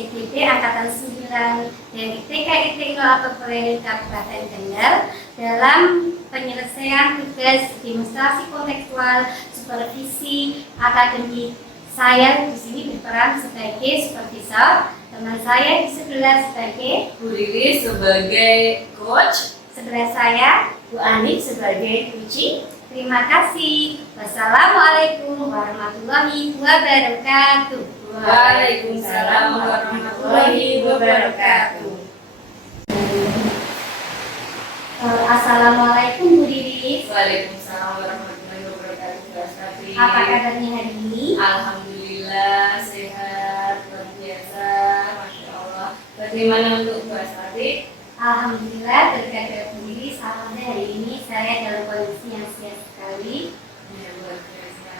CGD Angkatan 9 dari TKIT atau Polri Kabupaten Kendal dalam penyelesaian tugas demonstrasi kontekstual supervisi akademik. Saya di sini berperan sebagai supervisor, teman saya di sebelah sebagai Bu Riri sebagai coach, sebelah saya Bu Ani sebagai coaching. Terima kasih. Wassalamualaikum warahmatullahi wabarakatuh. Waalaikumsalam warahmatullahi wabarakatuh. Assalamualaikum Bu Riri. Waalaikumsalam warahmatullahi wabarakatuh. Bu Astati. Apa kabarnya hari ini? Alhamdulillah sehat, luar biasa, masya Allah. Bagaimana untuk Bu Astati? Alhamdulillah berkat Bu Riri, alhamdulillah hari ini saya dalam kondisi yang sehat sekali. Ya, luar biasa,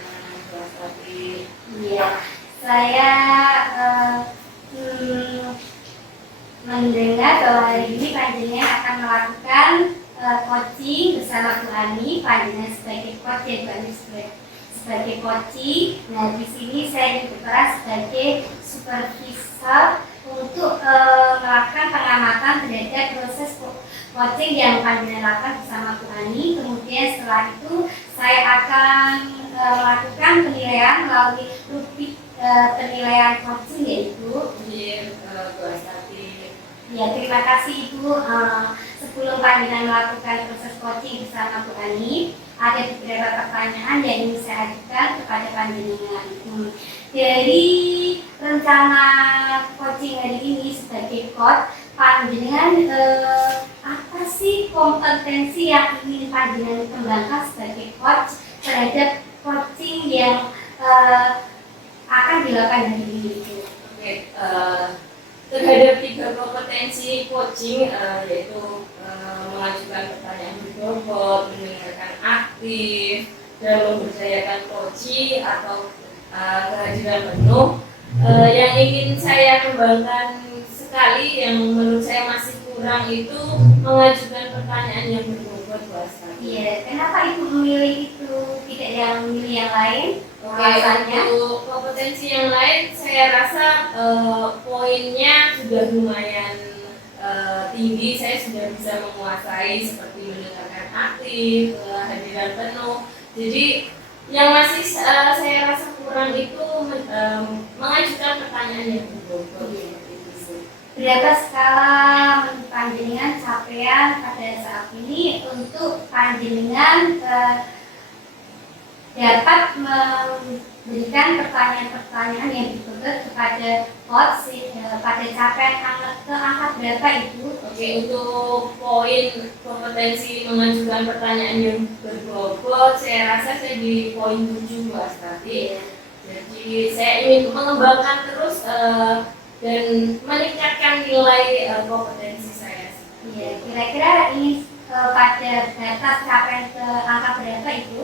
Bu Astati. Iya, saya mendengar bahwa hari ini panjenengan akan melakukan coaching bersama Bu Ani, panjenengan sebagai coach dan Bu Ani sebagai coaching. Nah, di sini saya berperan sebagai supervisor untuk melakukan pengamatan terhadap proses coaching yang panjenengan lakukan bersama Bu Ani. Kemudian setelah itu saya akan melakukan penilaian melalui rubrik penilaian coaching yaitu Bu Astati. ya, terima kasih Ibu. Sebelum panjenengan melakukan proses coaching bersama Bu Ani, ada beberapa pertanyaan yang ingin saya ajukan kepada panjenengan. Dari rencana coaching hari ini sebagai coach, panjenengan apa sih kompetensi yang ingin panjenengan kembangkan sebagai coach terhadap coaching yang akan dilakukan hari ini? Oke, terhadap 3 kompetensi coaching yaitu mengajukan pertanyaan berbobot, mendengarkan aktif, dan memberdayakan coaching atau kehadiran penuh. Yang ingin saya kembangkan sekali, yang menurut saya masih kurang itu mengajukan pertanyaan yang berbobot, Bu Astati. Iya, kenapa Ibu memilih itu, tidak yang memilih yang lain? Untuk kompetensi yang lain, saya rasa poinnya sudah lumayan tinggi. Saya sudah bisa menguasai seperti mendengarkan aktif, kehadiran penuh. Jadi yang masih saya rasa kurang itu mengajukan pertanyaan yang berbobot. Berapa skala menurut panjenengan capaian pada saat ini untuk panjenengan dapat memberikan pertanyaan-pertanyaan yang berbobot kepada coach pada capaian angka berapa itu? Oke, untuk poin kompetensi mengajukan pertanyaan yang berbobot, saya rasa saya di poin 7, Bu Astati. Jadi saya ingin mengembangkan terus dan meningkatkan nilai kompetensi saya. Iya, kira-kira ini pada batas capaian ke angka berapa itu?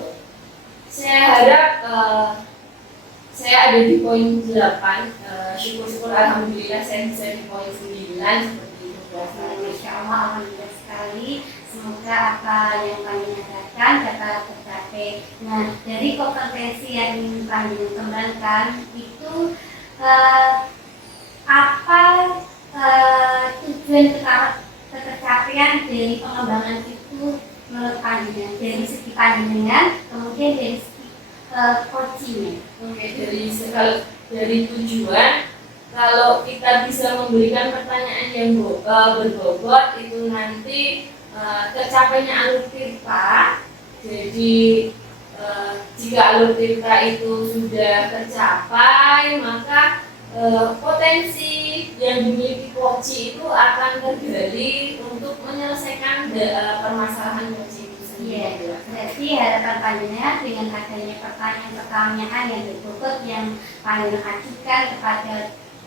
Saya harap saya ada di poin 8. Syukur-syukur alhamdulillah saya bisa di poin 9 seperti itu. Masya Allah, alhamdulillah sekali. Semoga apa yang panjenengan harapkan dapat tercapai. Nah, dari kompetensi yang ingin panjenengan kembangkan itu apa tujuan ketercapaian dari pengembangan itu menurut panjenengan, dari segi panjenengan, kemudian dari segi coachingnya? Oke, dari tujuan, kalau kita bisa memberikan pertanyaan yang berbobot itu nanti tercapainya alur tirta. Jadi jika alur tirta itu sudah tercapai, maka potensi yang dimiliki coaching itu akan tergali untuk menyelesaikan permasalahan coaching itu sendiri. Iya, berarti harapan panjenengan dengan adanya pertanyaan-pertanyaan yang berbobot yang panjenengan ajukan kepada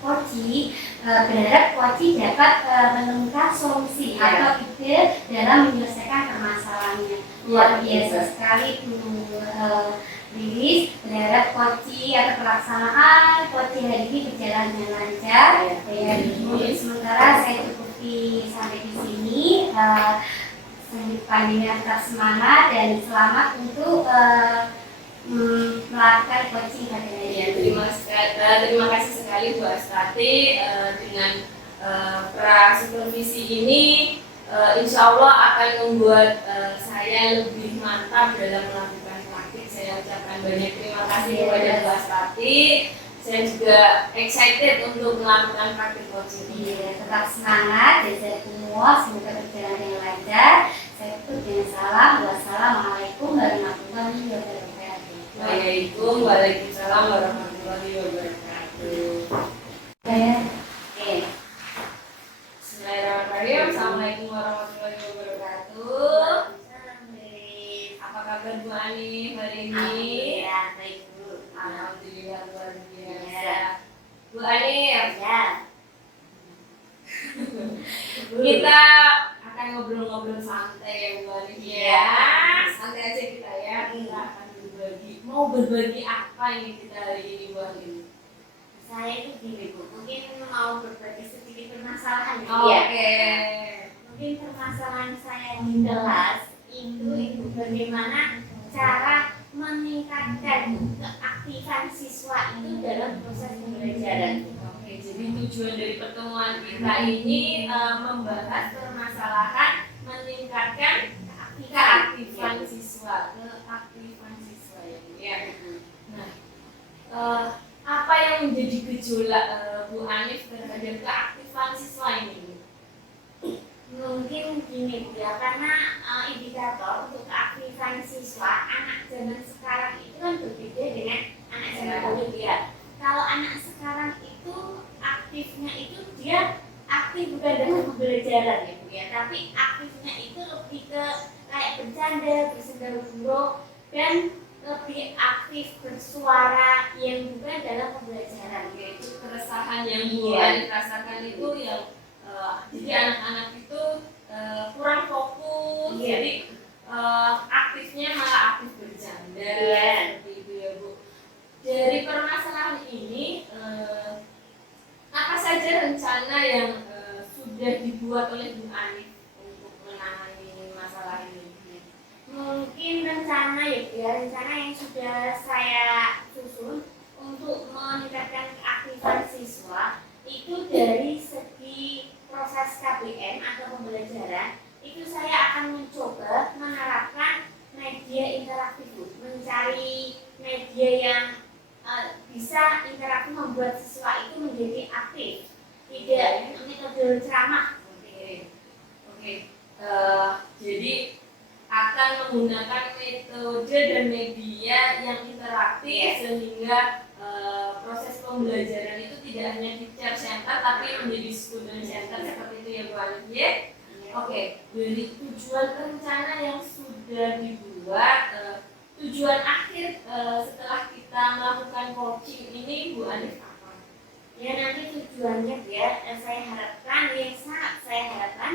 coaching, berharap coaching dapat menemukan solusi atau ide dalam menyelesaikan permasalahannya. Luar biasa sekali Bu Riris, berharap coaching atau pelaksanaan coaching hari ini berjalan dengan lancar. Sementara saya cukupi sampai di sini. Panjenengan tetap semangat dan selamat untuk melakukan coaching pada hari ini. Terima kasih sekali Bu Astati. dengan pra-supervisi ini insya Allah akan membuat saya lebih mantap dalam melakukan praktik. Saya ucapkan banyak terima kasih kepada kelas praktik. Saya juga excited untuk melakukan praktik coaching ini. Tetap semangat, jazakumullah, semoga berjalan dengan lancar. Saya tutup dengan salam. Wassalamualaikum warahmatullahi wabarakatuh. Waalaikumsalam warahmatullahi wabarakatuh. Bismillahirrahmanirrahim. Assalamualaikum warahmatullahi wabarakatuh. Apa kabar Bu Ani hari ini? Alhamdulillah, baik Bu. Alhamdulillah luar biasa. Bu Ani, kita akan ngobrol-ngobrol santai ya Bu Ani ya. Santai aja kita ya. Kita akan berbagi apa ini kita hari ini Bu Ani? Saya itu gini Bu, mungkin mau berbagi sedikit permasalahan ya. Oke. Mungkin permasalahan saya di kelas itu bagaimana cara meningkatkan keaktifan siswa itu dalam proses pembelajaran. Oke, jadi tujuan dari pertemuan kita ini membahas permasalahan meningkatkan keaktifan siswa, ya. Nah, apa yang menjadi gejolak Bu Anif terhadap keaktifan siswa ini? Mungkin gini Bu ya, karena indikator untuk keaktifan siswa anak zaman sekarang itu kan berbeda dengan anak zaman dulu ya. Kalau anak sekarang itu aktifnya itu dia aktif bukan dalam pembelajaran ya Bu ya, tapi aktifnya itu lebih ke kayak bercanda, bersenda-gurau, dan lebih aktif bersuara yang bukan dalam pembelajaran. Yaitu keresahan yang Bu Anif rasakan itu yang jadi anak-anak itu kurang fokus, jadi aktifnya malah aktif bercanda, seperti itu ya Bu. Dari permasalahan ini, apa saja rencana yang sudah dibuat oleh Bu Anif untuk menangani masalah ini? Mungkin rencana rencana yang sudah saya susun untuk meningkatkan keaktifan siswa itu dari segi proses KBM atau pembelajaran itu saya akan mencoba menerapkan media interaktif, mencari media yang bisa interaktif membuat siswa itu menjadi aktif, tidak metode ceramah. Oke. Jadi akan menggunakan metode dan media yang interaktif sehingga proses pembelajaran itu tidak hanya teacher center tapi menjadi student center seperti itu ya Bu Anif ya. Oke, dari tujuan rencana yang sudah dibuat, tujuan akhir setelah kita melakukan coaching ini Bu Anif apa? Ya nanti tujuannya saya harapkan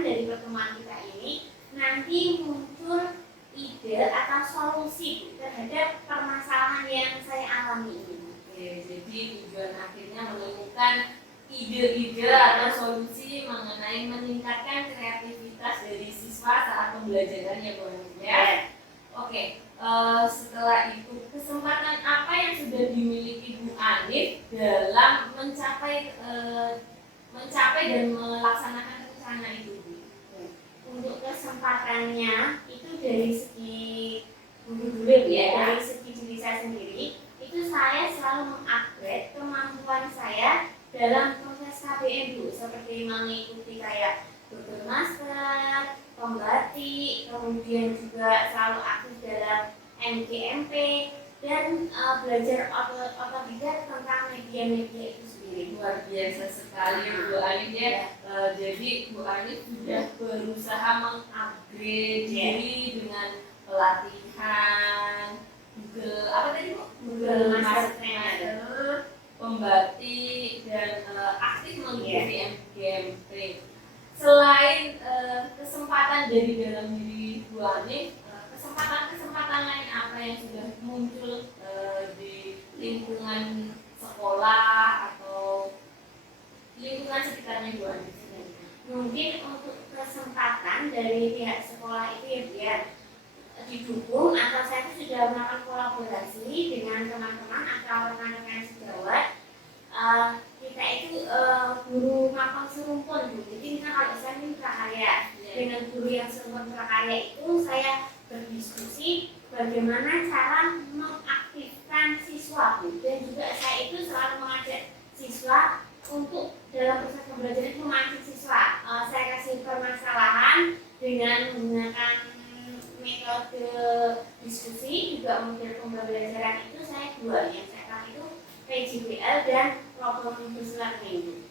dari pertemuan kita ini nanti muncul ide atau solusi terhadap permasalahan yang saya alami ini. Jadi tujuan akhirnya menemukan ide-ide atau solusi mengenai meningkatkan kreativitas dari siswa saat pembelajaran ya Bu Anif ya. Oke, setelah itu kesempatan apa yang sudah dimiliki Bu Anif dalam mencapai dan melaksanakan rencana itu Bu? Untuk kesempatannya itu dari segi dulu dari segi diri saya sendiri itu saya selalu mengupgrade kemampuan saya dalam proses KBM Bu, seperti mengikuti kayak tutur master, pembatik, kemudian juga selalu aktif dalam MGMP dan belajar otodidak tentang media-media itu sendiri. Luar biasa sekali Bu Anif ya. Jadi Bu Anif sudah berusaha mengupgrade diri dengan pelatihan Google Master, pembatik dan aktif mengikuti MGMP. Selain kesempatan dari dalam diri Bu Anif, kesempatan lain apa yang sudah muncul di lingkungan sekolah atau lingkungan sekitarnya Bu Anif? Mungkin untuk kesempatan dari pihak sekolah itu didukung atau saya sudah melakukan kolaborasi dengan teman-teman atau rekan-rekan sejawat. Kita itu guru mapel serumpun Bu. Jadi kalau saya ini prakarya dengan guru yang serumpun prakarya itu saya berdiskusi bagaimana cara mengaktifkan siswa Bu. Dan juga saya itu selalu mengajak siswa untuk dalam proses pembelajaran itu memancing siswa. Saya kasih permasalahan dengan menggunakan metode diskusi, juga model pembelajaran itu saya dua yang saya pakai itu PJBL dan problem based learning.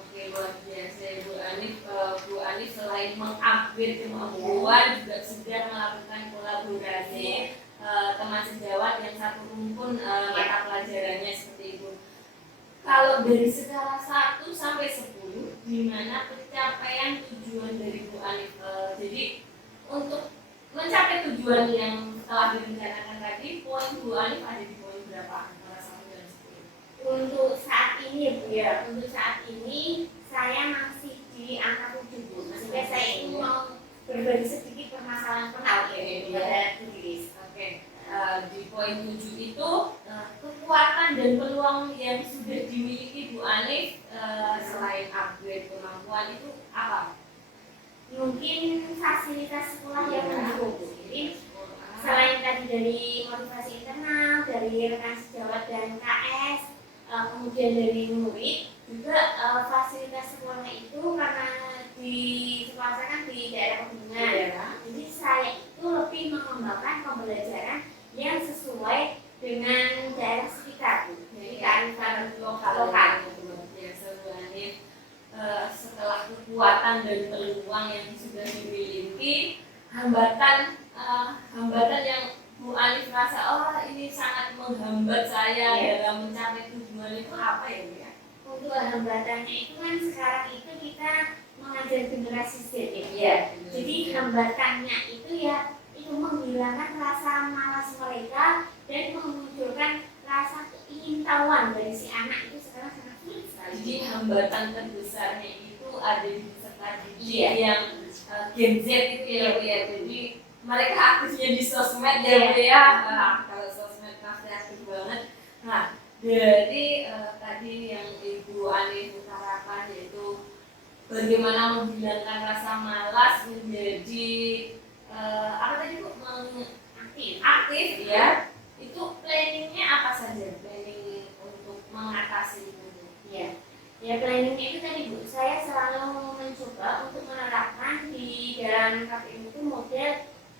Oke, luar biasa Bu Anif. Bu Anif selain mengupgrade kemampuan juga sudah melakukan kolaborasi teman sejawat yang satu rumpun mata pelajarannya seperti itu. Kalau dari skala 1 sampai 10, di mana pencapaian tujuan dari Bu Anif? Jadi untuk mencapai tujuan yang telah direncanakan tadi, poin Bu Anif ada di poin berapa antara 1 dan 10? Untuk saat ini Bu ya, untuk saat ini saya masih di angka 7 Bu. Maksudnya saya itu mau berbagi sedikit permasalahan pada tulis. Oke. Di poin 7 itu kekuatan dan peluang yang sudah dimiliki Bu Anif selain upgrade kemampuan itu apa? Mungkin fasilitas sekolah yang mendukung. Jadi selain tadi dari motivasi internal, dari rekan sejawat dan KS, kemudian dari murid, juga fasilitas sekolah itu karena di sekolah saya kan di daerah pegunungan. Jadi saya itu lebih mengembangkan pembelajaran yang sesuai dengan daerah sekitar. Jadi kearifan lokal. Biasa Bu Anif. Setelah kekuatan dan peluang yang sudah dimiliki, hambatan yang Bu Anif rasa ini sangat menghambat saya dalam mencapai tujuan itu apa ya Bu ya? Untuk hambatannya itu kan sekarang itu kita mengajar generasi Z ya. Jadi hambatannya itu ya itu menghilangkan rasa malas mereka dan memunculkan rasa keingintahuan dari si anak itu sekarang sangat sulit sekali. Jadi hambatan terbesarnya itu ada di peserta didik yang Gen Z itu ya Bu ya. Jadi mereka aktifnya di sosmed ya Bu ya. Kalau sosmed pasti aktif banget. Nah, dari tadi yang Ibu Anif utarakan yaitu bagaimana menghilangkan rasa malas menjadi apa tadi Bu? Aktif ya. Itu planningnya apa saja? Planning untuk mengatasi itu. Ya planningnya itu tadi Bu, saya selalu mencoba untuk menerapkan di dalam KPM itu model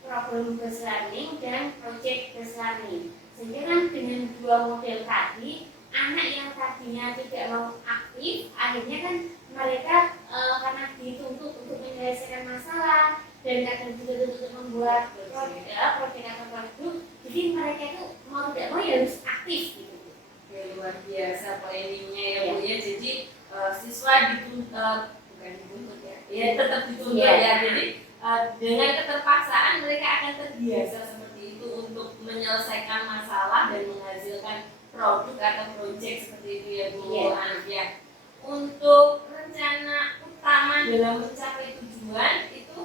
problem based learning dan project based learning. Sehingga kan dengan dua model tadi, anak yang tadinya tidak mau aktif, akhirnya kan mereka karena dituntut untuk menyelesaikan masalah dan kadang juga untuk membuat project atau produk, jadi mereka itu mau tidak mau ya harus aktif gitu. Ya, luar biasa planningnya ya Bu ya. Jadi siswa dituntut, bukan dituntut ya, tetap dituntut ya. Jadi dengan keterpaksaan mereka akan terbiasa seperti itu untuk menyelesaikan masalah dan menghasilkan produk atau proyek seperti itu ya Bu Anif ya. Untuk rencana utama dalam mencapai tujuan itu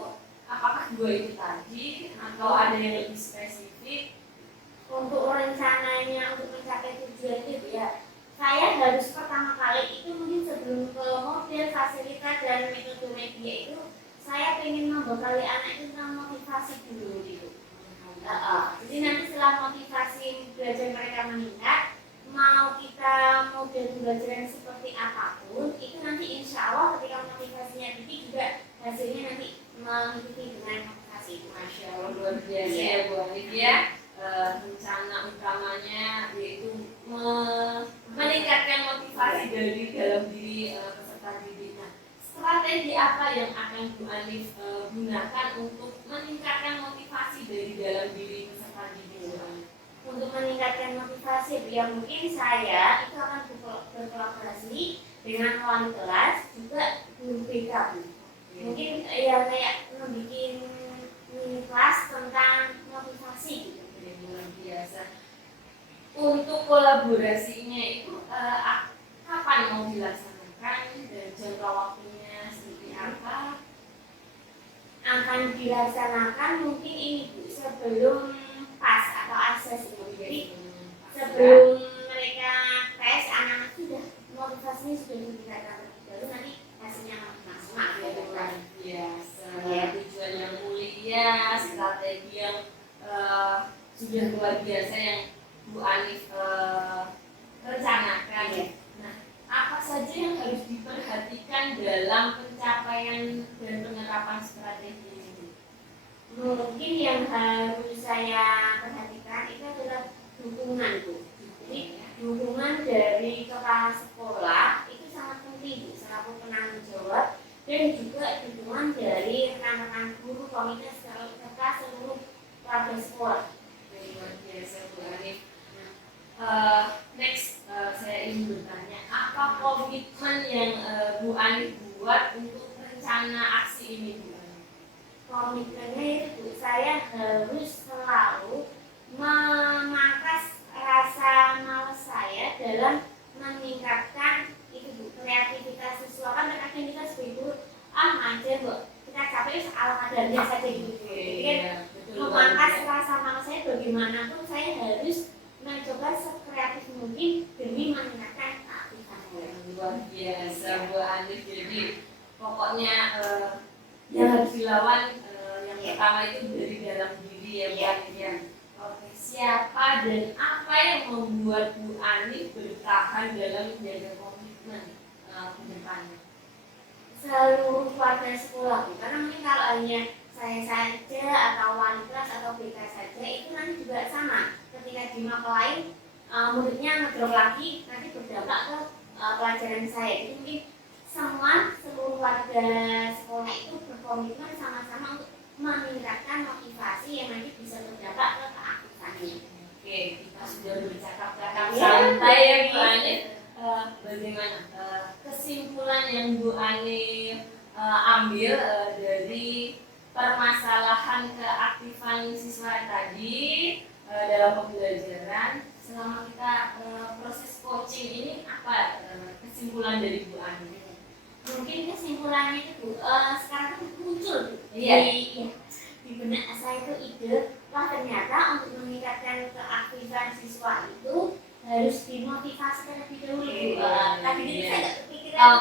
apakah dua itu tadi atau ada yang lebih spesifik? Untuk rencananya untuk mencapai tujuan itu ya, saya harus pertama kali itu mungkin sebelum ke model fasilitas dan metode media itu saya ingin membekali anak itu tentang motivasi dulu gitu. Jadi nanti setelah motivasi belajar mereka meningkat, mau kita model pembelajaran seperti apapun itu nanti insya Allah ketika motivasinya tinggi juga hasilnya nanti mengikuti dengan motivasi itu. Masya Allah, luar biasa ya Bu Anif ya. Rencana utamanya yaitu meningkatkan motivasi dari dalam diri peserta didik. Nah, strategi apa yang akan Bu Anif gunakan untuk meningkatkan motivasi dari dalam diri peserta didik Bu Anif? Untuk meningkatkan motivasi, ya mungkin saya itu akan berkolaborasi dengan wali kelas juga guru BK. Mungkin ya kayak membuat mini kelas tentang motivasi gitu. Luar biasa. Untuk kolaborasinya itu kapan mau dilaksanakan dan jangka waktunya seperti apa? Akan dilaksanakan mungkin ini Bu sebelum PAS atau ASES itu. Jadi sebelum mereka tes anak-anak sudah motivasinya sudah ditingkatkan, baru nanti hasil sudah luar biasa yang Bu Anif rencanakan. Iya. Nah, apa saja yang harus diperhatikan dalam pencapaian dan penerapan strategi ini? Mungkin yang harus saya perhatikan itu adalah dukungan, Bu. Jadi dukungan dari kepala sekolah itu sangat penting, Bu, selaku penanggung jawab, dan juga dukungan dari rekan-rekan guru, komite, serta seluruh warga sekolah. Luar biasa Bu Anif. Next, saya ingin bertanya, apa komitmen yang Bu Anif buat untuk rencana aksi ini, Bu Anif? Komitmennya itu, Bu, saya harus selalu memangkas rasa malas saya dalam meningkatkan itu, Bu, kreativitas siswa. Kan kadang kita sebagai aja, Bu, kita capek ala kadarnya saja gitu. Jadi memangkas rasa malas saya, bagaimanapun saya harus mencoba sekreatif mungkin demi meningkatkan keaktifan. Luar biasa Bu Anif. Jadi pokoknya yang harus dilawan yang pertama itu dari dalam diri ya Bu Anif ya. Oke, siapa dan apa yang membuat Bu Anif bertahan dalam menjaga komitmen ke depannya? Seluruh warga sekolah, Bu. Karena mungkin kalau hanya saya saja atau wali kelas atau BK saja itu nanti juga sama. Ketika di mapel lain muridnya ngedrop lagi, nanti berdampak ke pelajaran saya. Jadi mungkin seluruh warga sekolah itu berkomitmen sama-sama untuk meningkatkan motivasi yang nanti bisa berdampak ke keaktifannya. Oke, kita sudah bercakap-cakap santai ya Bu Anif. Bagaimana kesimpulan yang Bu Anif ambil dari permasalahan keaktifan siswa tadi dalam pembelajaran selama kita proses coaching ini, apa kesimpulan dari Bu Anif? Mungkin kesimpulannya itu, Bu, sekarang itu muncul di benak saya itu ide, wah ternyata untuk meningkatkan keaktifan siswa itu harus dimotivasi terlebih dahulu, Bu. Tadi itu saya nggak kepikiran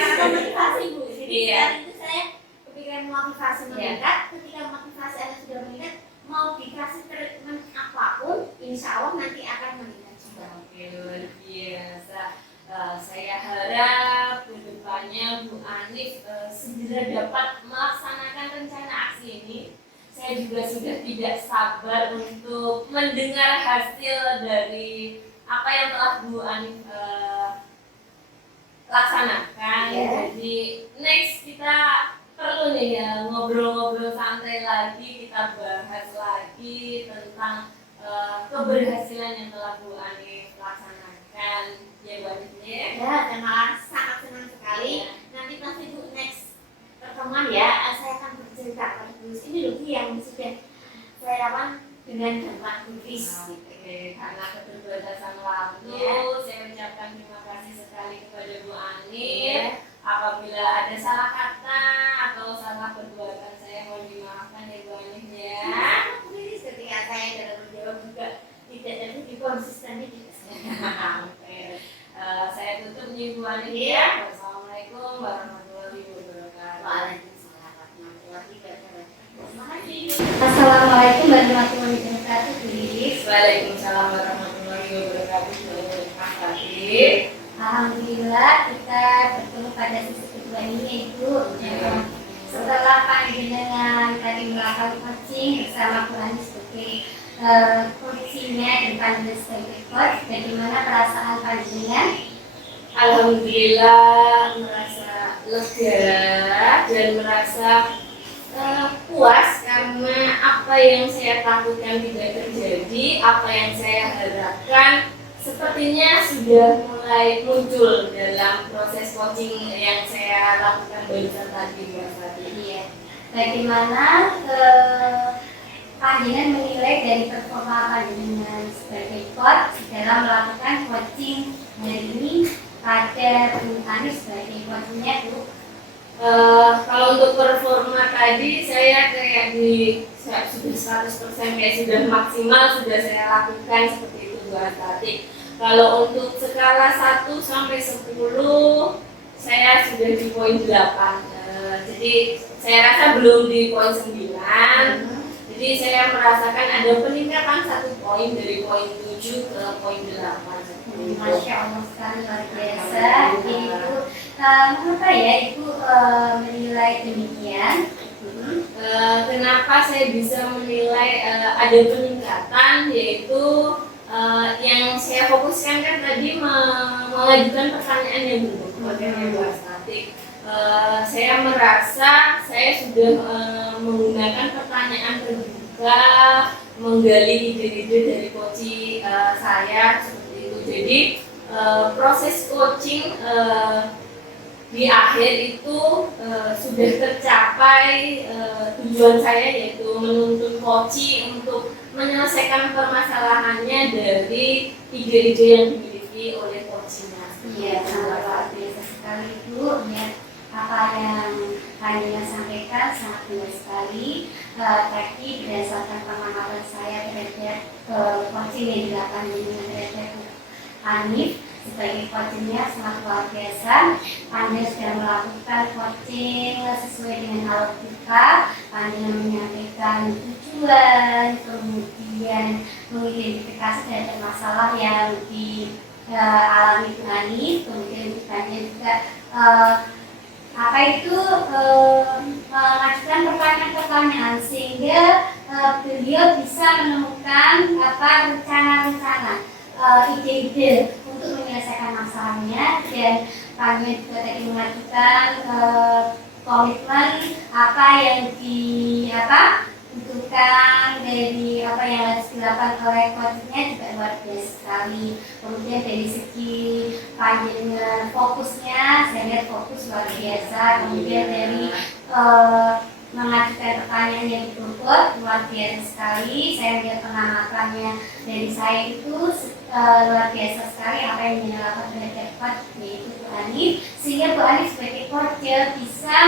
kata motivasi, Bu. Jadi sekarang itu saya kepikiran motivasi meningkat. Ketika motivasi Anda sudah meningkat, mau dikasih treatment apapun, insya Allah nanti akan meningkat juga. Oke, luar biasa. Saya harap kedepannya Bu Anif segera dapat melaksanakan rencana aksi ini. Saya juga sudah tidak sabar untuk mendengar hasil dari apa yang telah Bu Anif laksanakan. Jadi next kita perlu nih ya ngobrol-ngobrol santai lagi, kita bahas lagi tentang keberhasilan yang telah Bu Anif laksanakan. Ya Bu Anif ya. Dan malah sangat senang sekali. Nanti pasti Bu next pertemuan ya, saya akan bercerita pada Bu. Ini loh yang sudah saya lakukan dengan gampang tulis. Karena keterbatasan waktu, saya ucapkan terima kasih sekali kepada Bu Anif. Apabila ada salah kata atau salah perbuatan, saya mohon dimaafkan ya Bu Anif ya. Tulis ketika saya dalam menjawab juga tidak jadi di konsistennya juga. Saya tutup nih Bu Anif ya. Wassalamualaikum warahmatullahi wabarakatuh. Waalaikumsalam warahmatullahi wabarakatuh. Terima kasih. Assalamualaikum warahmatullahi wabarakatuh. Waalaikumsalam warahmatullahi wabarakatuh. Alhamdulillah kita bertemu pada sesi kedua ini, Ibu. Setelah panjenengan tadi melakukan coaching bersama Bu Anif sebagai coachingnya dan panjenengan sebagai coach, bagaimana perasaan panjenengan? Alhamdulillah merasa lega dan merasa puas karena apa yang saya takutkan tidak terjadi, apa yang saya harapkan sepertinya sudah mulai muncul dalam proses coaching yang saya lakukan barusan tadi Mas Fadi. Iya. Bagaimana panjenengan menilai dari performa panjenengan sebagai coach dalam melakukan coaching hari ini pada Bu Anif sebagai coachnya, Bu? Kalau untuk performa tadi saya kayak sudah 100% kayak sudah maksimal sudah saya lakukan seperti itu Bu Anif. Kalau untuk skala 1 sampai 10 saya sudah di poin 8. Jadi saya rasa belum di poin 9. Jadi Jadi saya merasakan ada peningkatan 1 poin dari poin 7 ke poin 8. Masya Allah sekali, luar biasa. Jadi itu mengapa ya Ibu menilai demikian? Kenapa saya bisa menilai ada peningkatan, yaitu yang saya fokuskan kan tadi mengajukan pertanyaan yang berbentuk statik. Saya merasa saya sudah menggunakan pertanyaan terbuka, menggali ide-ide dari coaching saya seperti itu. Jadi proses coaching di akhir itu sudah tercapai tujuan saya, yaitu menuntun coaching untuk menyelesaikan permasalahannya dari ide-ide yang dimiliki oleh coachingnya. Iya, sangat luar biasa sekali Bu. Ya, apa yang Anda sampaikan sangat benar sekali. Tadi berdasarkan pemahaman saya terhadap coaching yang dilakukan dengan Hanif sebagai coachingnya sangat luar biasa. Anda sudah melakukan coaching sesuai dengan algoritma. Anda menyampaikan tujuan, kemudian mengidentifikasi terhadap masalah yang dialami Bu Hanif, kemudian ditanya juga mengajukan pertanyaan-pertanyaan sehingga beliau bisa menemukan rencana-rencana, ide-ide untuk menyelesaikan masalahnya, dan kami juga tadi mengajukan komitmen apa yang dibutuhkan dari apa yang harus dilakukan oleh coachingnya juga luar biasa sekali. Kemudian dari segi panjangnya fokusnya, saya lihat fokus luar biasa. Kemudian dari mengajukan pertanyaan yang dituntut luar biasa sekali. Saya lihat pengamatannya dari saya itu luar biasa sekali apa yang dilakukan oleh coach, yaitu Bu Hanif, sehingga Bu Hanif sebagai coach bisa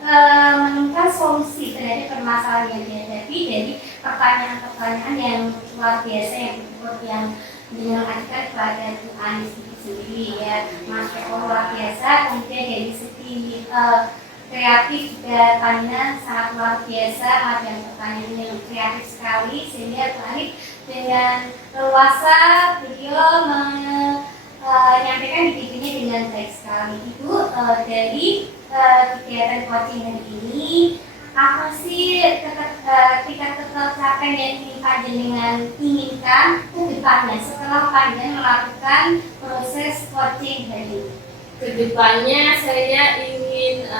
menemukan solusi terhadap permasalahan yang dihadapi dari pertanyaan-pertanyaan yang luar biasa yang diajukan kepada Bu Hanif itu sendiri ya. Masya Allah luar biasa. Kemudian dari segi kreatif juga Anda sangat luar biasa, ada pertanyaan yang kreatif sekali, sehingga Bu Hanif dengan leluasa beliau menyampaikan ide-idenya dengan baik sekali. Ibu dari kegiatan coaching hari ini, apa sih tingkat tercapai yang ingin panjenengan inginkan ke depannya setelah panjenengan melakukan proses coaching hari ini? Kedepannya saya ingin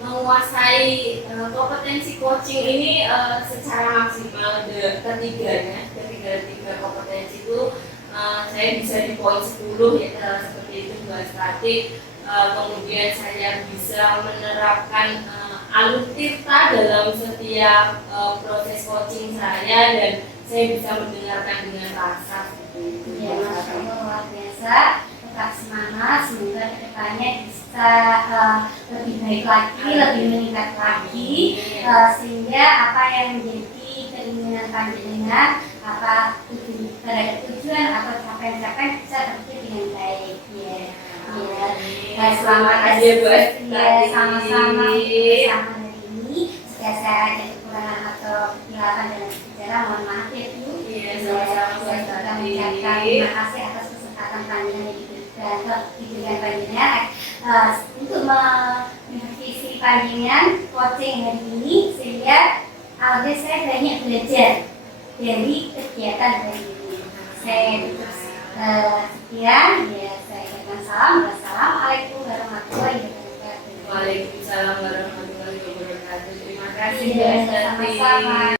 menguasai kompetensi coaching ini secara maksimal. Ketiga kompetensi itu saya bisa di poin 10 ya, seperti itu dua statik. Kemudian saya bisa menerapkan alur tirta dalam setiap proses coaching saya, dan saya bisa mendengarkan dengan rasa seperti itu. Ya, Masya Allah luar biasa. Tetap semangat, semoga kedepannya bisa lebih baik lagi, lebih meningkat lagi, sehingga apa yang menjadi keinginan panjenengan, apa tujuan atau capaian-capaian bisa terwujud dengan baik ya. Ya, selamat aja buat sama-sama bersama hari ini. Jika saya ada kekurangan atau kesilapan dalam bicara, mohon maaf ya Bu. Iya, Saya sama-sama. mengucapkan terima kasih atas kesempatan panjenengan diberikan panjenengan untuk merevisi panjenengan coaching hari ini, sehingga saya banyak belajar dari kegiatan hari ini. Saya tutup sekian ya. Wassalamualaikum warahmatullahi wabarakatuh. Waalaikumsalam warahmatullahi wabarakatuh. Terima kasih. Sama-sama.